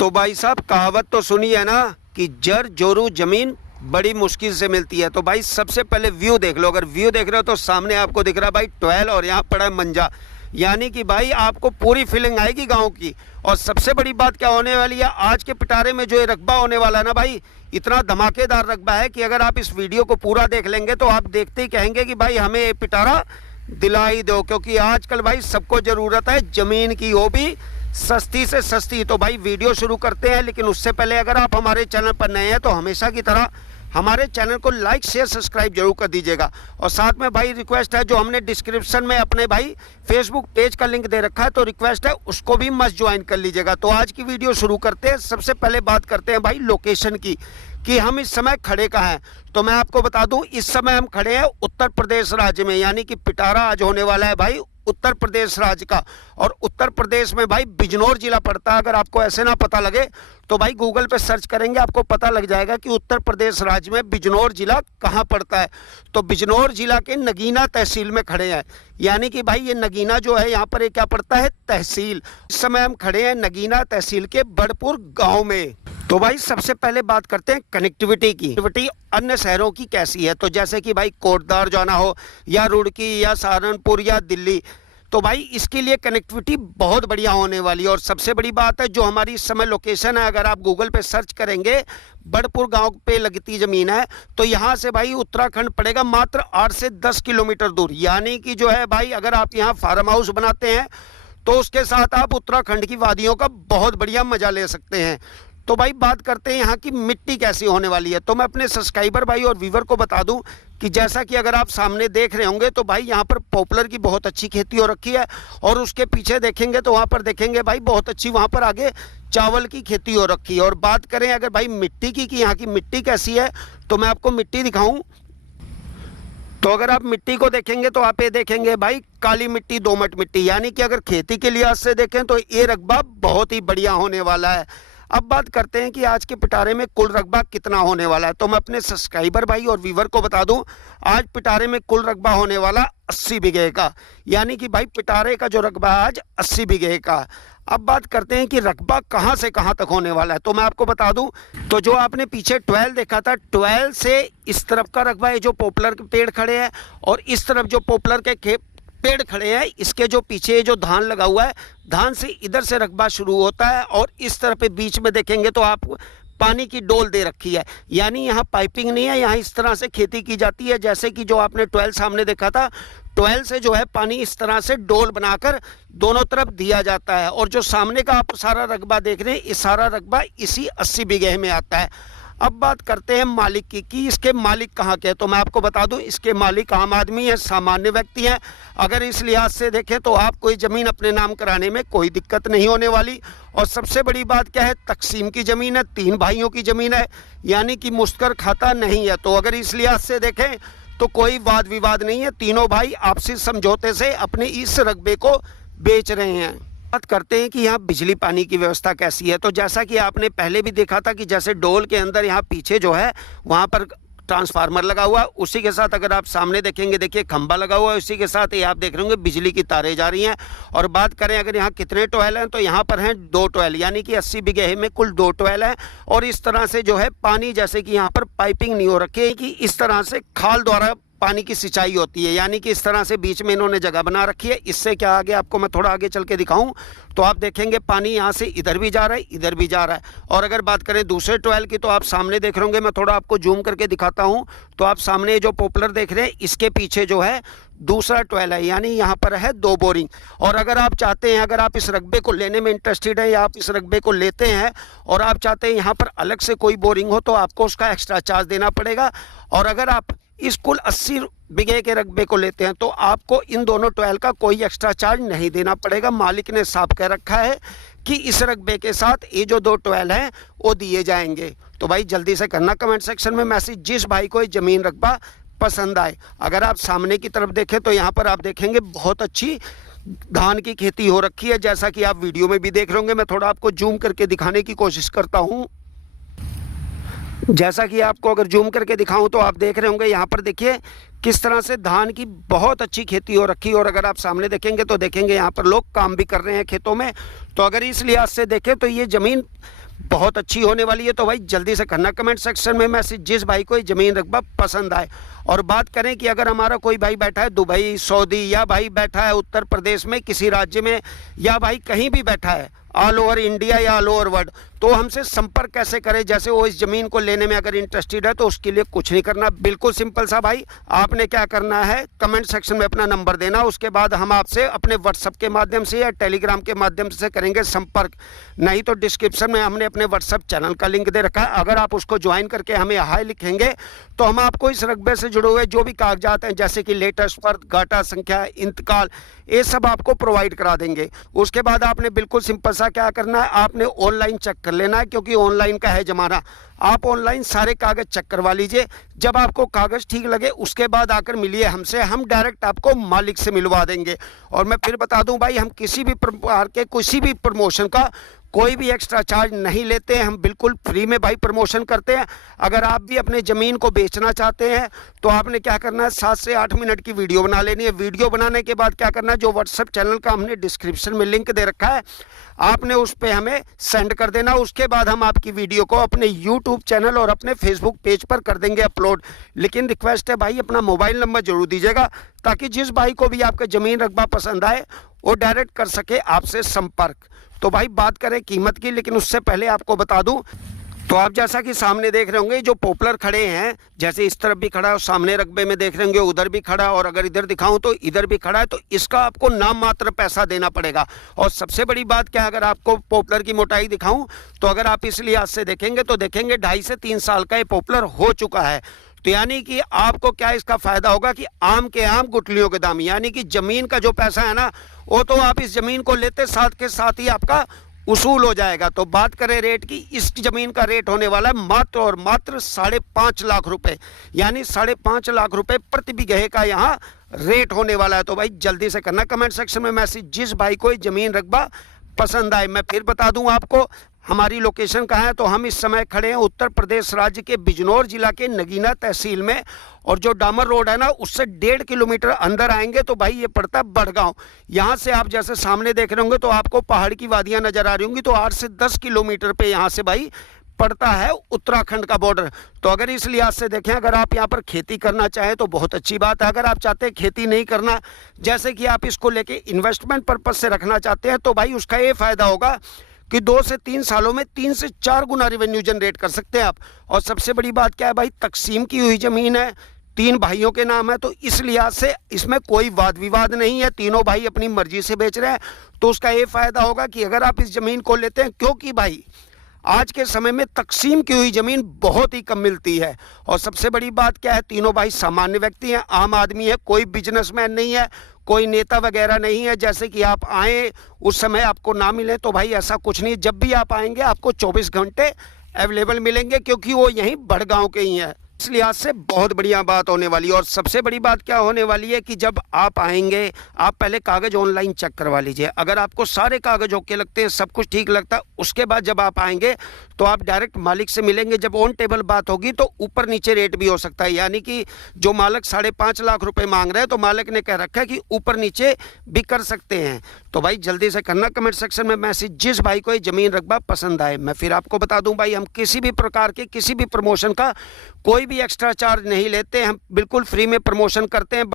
तो भाई साहब कहावत तो सुनी है ना कि जर जोरू जमीन बड़ी मुश्किल से मिलती है। तो भाई सबसे पहले व्यू देख लो। अगर व्यू देख रहे हो तो सामने आपको दिख रहा है भाई 12 और यहाँ पड़ा है मंजा, यानी कि भाई आपको पूरी फीलिंग आएगी गांव की। और सबसे बड़ी बात क्या होने वाली है, आज के पिटारे में जो ये रकबा होने वाला है ना भाई, इतना धमाकेदार रकबा है कि अगर आप इस वीडियो को पूरा देख लेंगे तो आप देखते ही कहेंगे कि भाई हमें ये पिटारा दिला ही दो, क्योंकि आजकल भाई सबको ज़रूरत है ज़मीन की, वो भी सस्ती से सस्ती। तो भाई वीडियो शुरू करते हैं, लेकिन उससे पहले अगर आप हमारे चैनल पर नए हैं तो हमेशा की तरह हमारे चैनल को लाइक शेयर सब्सक्राइब जरूर कर दीजिएगा। और साथ में भाई रिक्वेस्ट है, जो हमने डिस्क्रिप्शन में अपने भाई फेसबुक पेज का लिंक दे रखा है, तो रिक्वेस्ट है उसको भी मस्ट ज्वाइन कर लीजिएगा। तो आज की वीडियो शुरू करते हैं। सबसे पहले बात करते हैं भाई लोकेशन की, कि हम इस समय खड़े कहाँ हैं। तो मैं आपको बता दूं, इस समय हम खड़े हैं उत्तर प्रदेश राज्य में, यानी कि पिटारा आज होने वाला है भाई उत्तर प्रदेश राज्य का। और उत्तर प्रदेश में भाई बिजनौर जिला पड़ता है। अगर आपको ऐसे ना पता लगे तो भाई गूगल पे सर्च करेंगे, आपको पता लग जाएगा कि उत्तर प्रदेश राज्य में बिजनौर जिला कहाँ पड़ता है। तो बिजनौर जिला के नगीना तहसील में खड़े हैं, यानी कि भाई ये नगीना जो है यहाँ पर ये क्या पड़ता है, तहसील। इस समय हम खड़े हैं नगीना तहसील के बड़पुर गाँव में। तो भाई सबसे पहले बात करते हैं कनेक्टिविटी की। कनेक्टिविटी अन्य शहरों की कैसी है, तो जैसे कि भाई कोटद्वार जाना हो या रुड़की या सहारनपुर या दिल्ली, तो भाई इसके लिए कनेक्टिविटी बहुत बढ़िया होने वाली है। और सबसे बड़ी बात है, जो हमारी इस समय लोकेशन है, अगर आप गूगल पे सर्च करेंगे बड़पुर गांव पे लगती ज़मीन है, तो यहाँ से भाई उत्तराखंड पड़ेगा मात्र 8 से 10 किलोमीटर दूर। यानी कि जो है भाई, अगर आप यहाँ फार्म हाउस बनाते हैं तो उसके साथ आप उत्तराखंड की वादियों का बहुत बढ़िया मजा ले सकते हैं। तो भाई बात करते हैं यहाँ की मिट्टी कैसी होने वाली है। तो मैं अपने सब्सक्राइबर भाई और व्यूवर को बता दूं कि जैसा कि अगर आप सामने देख रहे होंगे तो भाई यहाँ पर पॉपुलर की बहुत अच्छी खेती हो रखी है, और उसके पीछे देखेंगे तो वहाँ पर देखेंगे भाई बहुत अच्छी वहाँ पर आगे चावल की खेती हो रखी है। और बात करें अगर भाई मिट्टी की, कि यहाँ की मिट्टी कैसी है, तो मैं आपको मिट्टी दिखाऊं। तो अगर आप मिट्टी को देखेंगे तो आप ये देखेंगे भाई काली मिट्टी, दोमट मिट्टी, यानी कि अगर खेती के लिहाज से देखें तो ये रकबा बहुत ही बढ़िया होने वाला है। अब बात करते हैं कि आज के पिटारे में कुल रकबा कितना होने वाला है। तो मैं अपने सब्सक्राइबर भाई और व्यूवर को बता दूं, आज पिटारे में कुल रकबा होने वाला 80 बीघे का, यानी कि भाई पिटारे का जो रकबा है आज 80 बीघे का। अब बात करते हैं कि रकबा कहां से कहां तक होने वाला है। तो मैं आपको बता दूं, तो जो आपने पीछे 12 देखा था, 12 से इस तरफ का रकबा है, जो पॉपुलर के पेड़ खड़े हैं, और इस तरफ जो पॉपुलर के पेड़ खड़े हैं, इसके जो पीछे जो धान लगा हुआ है, धान से इधर से रकबा शुरू होता है। और इस तरफ पे बीच में देखेंगे तो आप पानी की डोल दे रखी है, यानी यहाँ पाइपिंग नहीं है, यहाँ इस तरह से खेती की जाती है। जैसे कि जो आपने 12 सामने देखा था, 12 से जो है पानी इस तरह से डोल बनाकर दोनों तरफ दिया जाता है। और जो सामने का आप सारा रकबा देख रहे हैं, इस सारा रकबा इसी 80 बीघे में आता है। अब बात करते हैं मालिक की, कि इसके मालिक कहाँ के हैं। तो मैं आपको बता दूं, इसके मालिक आम आदमी है, सामान्य व्यक्ति हैं। अगर इस लिहाज से देखें तो आपको ये ज़मीन अपने नाम कराने में कोई दिक्कत नहीं होने वाली। और सबसे बड़ी बात क्या है, तकसीम की ज़मीन है, 3 भाइयों की ज़मीन है, यानी कि मुश्तर खाता नहीं है। तो अगर इस लिहाज से देखें तो कोई वाद विवाद नहीं है, तीनों भाई आपसी समझौते से अपने इस रकबे को बेच रहे हैं। बात करते हैं कि यहाँ बिजली पानी की व्यवस्था कैसी है। तो जैसा कि आपने पहले भी देखा था कि जैसे डोल के अंदर यहाँ पीछे जो है वहाँ पर ट्रांसफार्मर लगा हुआ है, उसी के साथ अगर आप सामने देखेंगे, देखिए खंभा लगा हुआ है, उसी के साथ ये आप देख रहे होंगे बिजली की तारें जा रही हैं। और बात करें अगर यहाँ कितने टॉयल हैं, तो यहाँ पर हैं 2 टॉयल, यानी कि 80 बीघे में कुल 2 टॉयल हैं। और इस तरह से जो है पानी, जैसे कि यहाँ पर पाइपिंग नहीं हो रखी है, कि इस तरह से खाल द्वारा पानी की सिंचाई होती है, यानी कि इस तरह से बीच में इन्होंने जगह बना रखी है। इससे क्या आगे आपको मैं थोड़ा आगे चल के दिखाऊं तो आप देखेंगे पानी यहाँ से इधर भी जा रहा है, इधर भी जा रहा है। और अगर बात करें दूसरे टॉयल की, तो आप सामने देख रहे होंगे, मैं थोड़ा आपको जूम करके दिखाता हूँ। तो आप सामने जो पॉपुलर देख रहे हैं, इसके पीछे जो है दूसरा टॉयल है, यानी यहाँ पर है 2 बोरिंग। और अगर आप चाहते हैं, अगर आप इस रकबे को लेने में इंटरेस्टेड हैं, या आप इस रकबे को लेते हैं और आप चाहते हैं यहाँ पर अलग से कोई बोरिंग हो, तो आपको उसका एक्स्ट्रा चार्ज देना पड़ेगा। और अगर आप इस कुल 80 बीघे के रकबे को लेते हैं तो आपको इन दोनों टॉयल का कोई एक्स्ट्रा चार्ज नहीं देना पड़ेगा। मालिक ने साफ कह रखा है कि इस रकबे के साथ ये जो 2 टॉयल हैं वो दिए जाएंगे। तो भाई जल्दी से करना कमेंट सेक्शन में मैसेज, जिस भाई को ये ज़मीन रकबा पसंद आए। अगर आप सामने की तरफ देखें तो यहाँ पर आप देखेंगे बहुत अच्छी धान की खेती हो रखी है, जैसा कि आप वीडियो में भी देख रहे होंगे। मैं थोड़ा आपको जूम करके दिखाने की कोशिश करता हूँ। जैसा कि आपको अगर जूम करके दिखाऊं तो आप देख रहे होंगे यहाँ पर देखिए किस तरह से धान की बहुत अच्छी खेती हो रखी है। और अगर आप सामने देखेंगे तो देखेंगे यहाँ पर लोग काम भी कर रहे हैं खेतों में। तो अगर इस लिहाज से देखें तो ये ज़मीन बहुत अच्छी होने वाली है। तो भाई जल्दी से करना कमेंट सेक्शन में मैसेज जिस भाई को ये ज़मीन रकबा पसंद आए। और बात करें कि अगर हमारा कोई भाई बैठा है दुबई, सऊदी, या भाई बैठा है उत्तर प्रदेश में किसी राज्य में, या भाई कहीं भी बैठा है ऑल ओवर इंडिया या ऑल ओवर वर्ल्ड, तो हमसे संपर्क कैसे करें। जैसे वो इस ज़मीन को लेने में अगर इंटरेस्टेड है तो उसके लिए कुछ नहीं करना, बिल्कुल सिंपल सा भाई, आपने क्या करना है कमेंट सेक्शन में अपना नंबर देना। उसके बाद हम आपसे अपने व्हाट्सएप के माध्यम से या टेलीग्राम के माध्यम से करेंगे संपर्क। नहीं तो डिस्क्रिप्शन में हमने अपने व्हाट्सएप चैनल का लिंक दे रखा है, अगर आप उसको ज्वाइन करके हमें हाय लिखेंगे तो हम आपको इस रकबे से जुड़े हुए जो भी कागजात हैं जैसे कि लेटेस्ट फर्द, गाटा संख्या, इंतकाल, ये सब आपको प्रोवाइड करा देंगे। उसके बाद आपने बिल्कुल सिंपल सा क्या करना है, आपने ऑनलाइन चेक कर लेना है, क्योंकि ऑनलाइन का है ज़माना। आप ऑनलाइन सारे कागज़ चेक करवा लीजिए। जब आपको कागज़ ठीक लगे उसके बाद आकर मिलिए हमसे, हम डायरेक्ट आपको मालिक से मिलवा देंगे। और मैं फिर बता दूं भाई, हम किसी भी प्रकार के किसी भी प्रमोशन का कोई भी एक्स्ट्रा चार्ज नहीं लेते हैं, हम बिल्कुल फ्री में भाई प्रमोशन करते हैं। अगर आप भी अपने ज़मीन को बेचना चाहते हैं तो आपने क्या करना है, 7 से 8 मिनट की वीडियो बना लेनी है। वीडियो बनाने के बाद क्या करना है, जो व्हाट्सएप चैनल का हमने डिस्क्रिप्शन में लिंक दे रखा है आपने उस पर हमें सेंड कर देना। उसके बाद हम आपकी वीडियो को अपने यूट्यूब चैनल और अपने फेसबुक पेज पर कर देंगे अपलोड। लेकिन रिक्वेस्ट है भाई, अपना मोबाइल नंबर जरूर दीजिएगा ताकि जिस भाई को भी आपका ज़मीन रकबा पसंद आए वो डायरेक्ट कर सके आपसे संपर्क। तो भाई बात करें कीमत की, लेकिन उससे पहले आपको बता दूं, तो आप जैसा कि सामने देख रहे होंगे जो पॉपुलर खड़े हैं, जैसे इस तरफ भी खड़ा है और सामने रकबे में देख रहे होंगे उधर भी खड़ा है, और अगर इधर दिखाऊं तो इधर भी खड़ा है, तो इसका आपको नाम मात्र पैसा देना पड़ेगा। और सबसे बड़ी बात क्या, अगर आपको पॉपुलर की मोटाई दिखाऊं तो अगर आप इस लिहाज से देखेंगे तो देखेंगे 2.5 से 3 साल का ये पॉपुलर हो चुका है। तो यानी कि आपको क्या इसका फायदा होगा कि आम के आम गुठलियों के दाम, यानी कि जमीन का जो पैसा है ना वो तो आप इस जमीन को लेते साथ के साथ ही आपका उसूल हो जाएगा। तो बात करें रेट की, इस जमीन का रेट होने वाला है मात्र और मात्र 5.5 लाख रुपए, यानी 5.5 लाख रुपए प्रति बीघे का यहाँ रेट होने वाला है। तो भाई जल्दी से करना कमेंट सेक्शन में मैसेज जिस भाई को जमीन रकबा पसंद आए। मैं फिर बता दूं आपको हमारी लोकेशन कहाँ है, तो हम इस समय खड़े हैं उत्तर प्रदेश राज्य के बिजनौर जिला के नगीना तहसील में, और जो डामर रोड है ना उससे 1.5 किलोमीटर अंदर आएंगे तो भाई ये पड़ता है बड़गांव। यहाँ से आप जैसे सामने देख रहे होंगे तो आपको पहाड़ की वादियाँ नजर आ रही होंगी, तो 8 से 10 किलोमीटर पे यहाँ से भाई पड़ता है उत्तराखंड का बॉर्डर। तो अगर इस लिहाज से देखें, अगर आप यहाँ पर खेती करना चाहें तो बहुत अच्छी बात है। अगर आप चाहते हैं खेती नहीं करना, जैसे कि आप इसको लेके इन्वेस्टमेंट पर्पज से रखना चाहते हैं, तो भाई उसका ये फायदा होगा कि 2 से 3 सालों में 3 से 4 गुना रेवेन्यू जनरेट कर सकते हैं आप। और सबसे बड़ी बात क्या है भाई, तकसीम की हुई ज़मीन है, 3 भाइयों के नाम है, तो इस लिहाज से इसमें कोई वाद विवाद नहीं है, तीनों भाई अपनी मर्जी से बेच रहे हैं। तो उसका ये फ़ायदा होगा कि अगर आप इस ज़मीन को लेते हैं, क्योंकि भाई आज के समय में तकसीम की हुई ज़मीन बहुत ही कम मिलती है। और सबसे बड़ी बात क्या है, तीनों भाई सामान्य व्यक्ति हैं, आम आदमी है, कोई बिजनेसमैन नहीं है, कोई नेता वगैरह नहीं है। जैसे कि आप आए उस समय आपको ना मिले, तो भाई ऐसा कुछ नहीं, जब भी आप आएंगे आपको 24 घंटे अवेलेबल मिलेंगे, क्योंकि वो यहीं बड़गांव के ही हैं। इस लिहाज से बहुत बढ़िया बात होने वाली है। और सबसे बड़ी बात क्या होने वाली है कि जब आप आएंगे आप पहले कागज़ ऑनलाइन चेक करवा लीजिए। अगर आपको सारे कागज़ ओके लगते हैं, सब कुछ ठीक लगता है, उसके बाद जब आप आएंगे तो आप डायरेक्ट मालिक से मिलेंगे। जब ऑन टेबल बात होगी तो ऊपर नीचे रेट भी हो सकता है, यानी कि जो मालिक 5.5 लाख रुपए मांग रहे हैं तो मालिक ने कह रखा है कि ऊपर नीचे भी कर सकते हैं। तो भाई जल्दी से करना कमेंट सेक्शन में मैसेज जिस भाई को ये ज़मीन रकबा पसंद आए। मैं फिर आपको बता दूं भाई, हम किसी भी प्रकार के किसी भी प्रमोशन का कोई भी एक्स्ट्रा चार्ज नहीं लेते, हम बिल्कुल फ्री में प्रमोशन करते हैं।